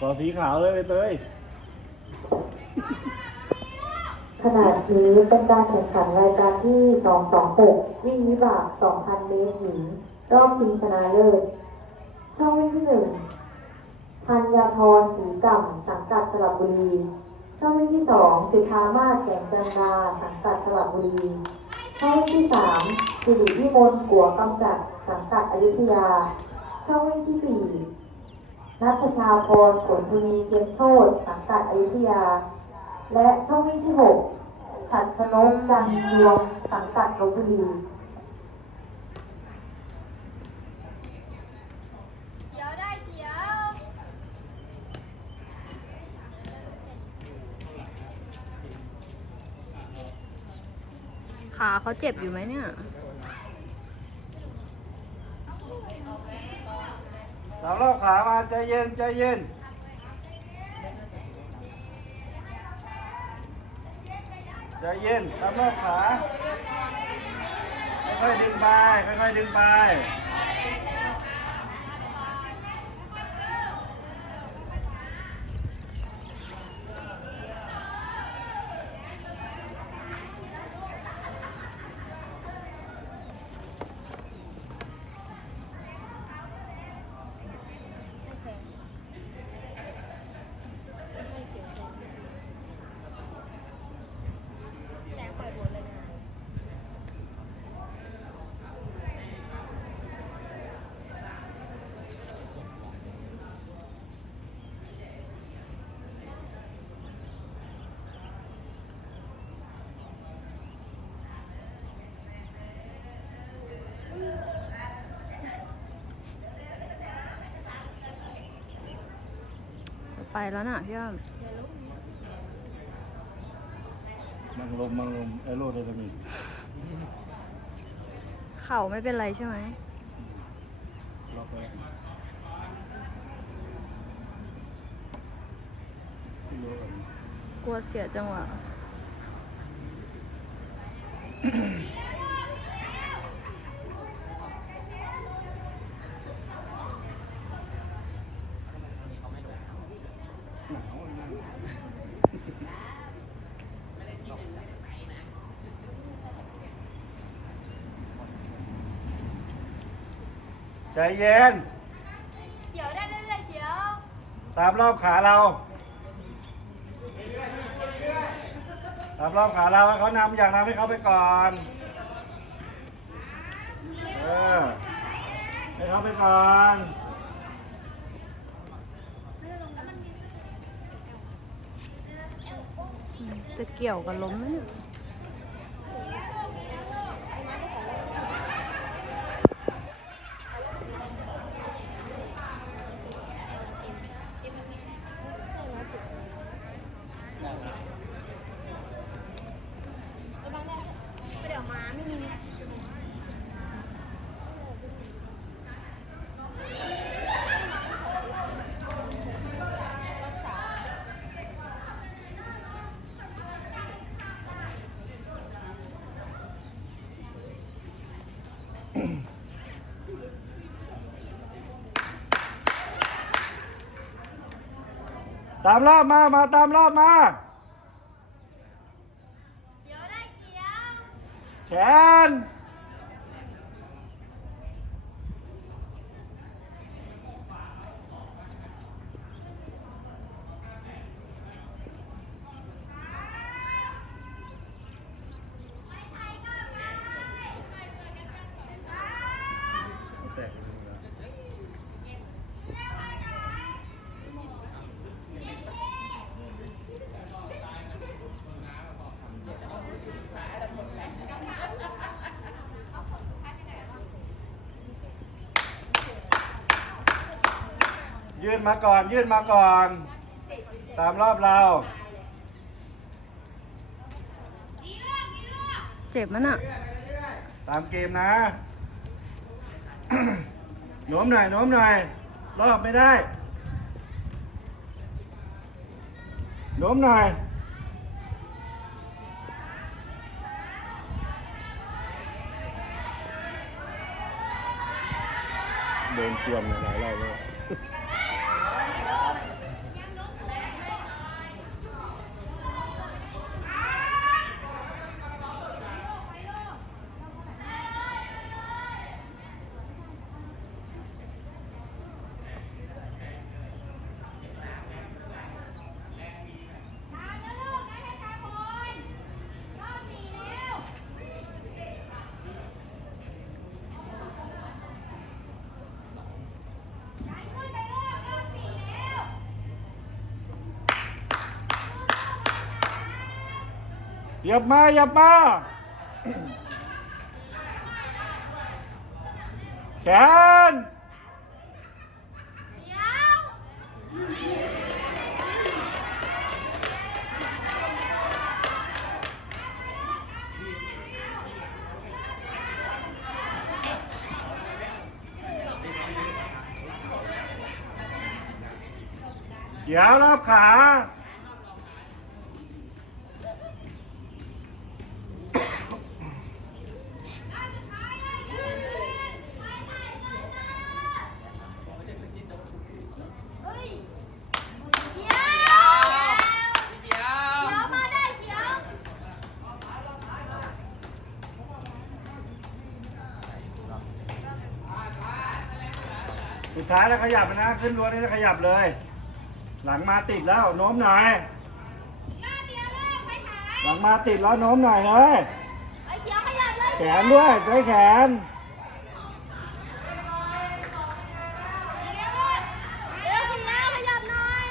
ต่อสีขาวเลยไปเตยขณะนี้เป็นการแข่งขันรายการที่ 226 วิ่งวิบาก 2,000 เมตรหญิง รอบชิงชนะเลิศ ช่องวิ่งที่หนึ่งธัญญาพรศรีกำสังกัดสระบุรี ช่องวิ่งที่สองสุธามาศแสงจันดาสังกัดสระบุรี ช่องวิ่งที่สามสิริวิมลกัวกำจัดสังกัดอยุธยา ช่องวิ่งที่สี่ นัทชาพรผลทวีเทียนโชตสังกัดอยุธยา และช่องวิ่งที่หกฉัดชนกจันทร์ยวงสังกัดลบบุรีเขียวได้เขียวขาเขาเจ็บอยู่ไหมเนี่ย สามรอบขามาใจเย็นใจเย็นใจเย็นสามรอบขาค่อยๆดึงไปค่อยๆดึงไป ไปแล้วน่ะพี่อ้อมมังลมมังลมเอโรไดนามิกเข่าไม่เป็นไรใช่ไหมล็อกไว้ที่รู้ก่อน กลัวเสียจังหวะ ใจเย็น เขียวได้เรื่อยๆเขียว ตามรอบขาเรา ตามรอบขาเราให้เขานำอย่างนำให้เขาไปก่อน เออ ให้เขาไปก่อนจะเกี่ยวกับล้มไหมเนี่ย เดี๋ยวมาไม่มี ตามรอบมา มาตามรอบมาเขียวได้เขียวแชน ยื่นมาก่อน ยื่นมาก่อน ตามรอบเรา เจ็บมั้ยน่ะ ตามเกมนะ โน้มหน่อยโน้มหน่อย รอบไม่ได้ โน้มหน่อยโดนควมหลายรอบแล้ว ยียบมายียบมาแขนเดี๋ยวเดี๋ยวรอบขา เฮ้ยเดี๋ยวเดี๋ยวมาได้เดี๋ยว สุด ท้ายแล้วขยับนะ ขึ้นรั้วนี่แล้วขยับเลย หลังมาติดแล้วโน้มหน่อยหน้าเดี๋ยวเลยไปฉายหลังมาติดแล้วโน้มหน่อยเฮ้ยไอ้เดี๋ยวขยับเลยแขนด้วยใช้แขน เดี๋ยวเดี๋ยวเดี๋ยวขยับหน่อย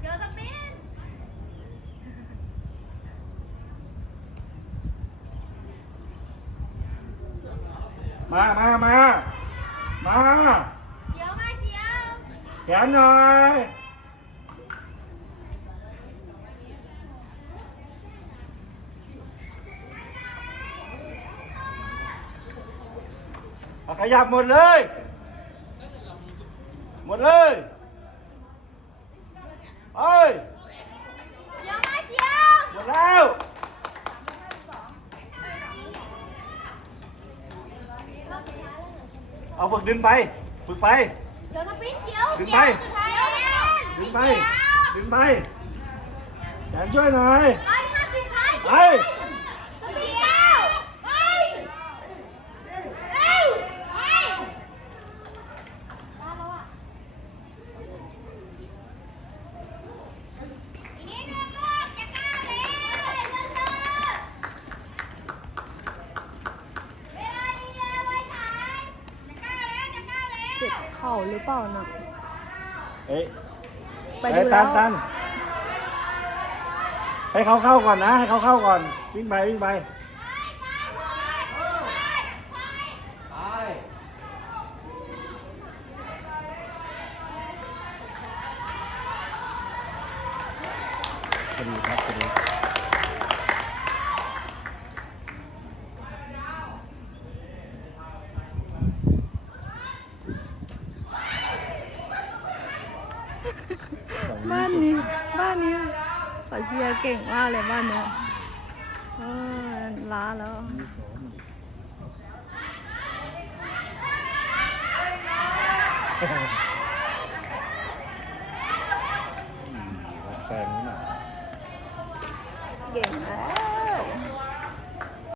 เดี๋ยวสปิน มามามามาเดี๋ยวมาเดี๋ยวแขนหน่อยเอาขยับหมดเลย หมดเลยเอ้ย เดี๋ยวมาเดี๋ยว หมดแล้ว เอาฝึกดึงไป ฝึกไป เดี๋ยวสปินเดี๋ยวดึงไป เดี๋ยวสุดท้ายแล้วดึงไป ดึงไป แขนช่วยหน่อย ไปห้าสิบท้ายไป สปินเดี๋ยวไปเร็วไปมาแล้วอะอีกนิดนึงลูกจะกล้าแล้วเร็วๆเวลาดีแล้วไว้ถ่ายจะกล้าแล้วจะกล้าแล้ว เจ็บเข่าหรือเปล่าน่ะ เอ้ยไปไปดูตัแล้นว ตันให้เขาเข้าก่อนนะ ให้เขาเข้าก่อน วิ่งไปวิ่งไปพอดีครับพอดี เชียเก่งมากเลยบ้านเนี้ยล้าแล้วแซงนี่น่อเก่งแล้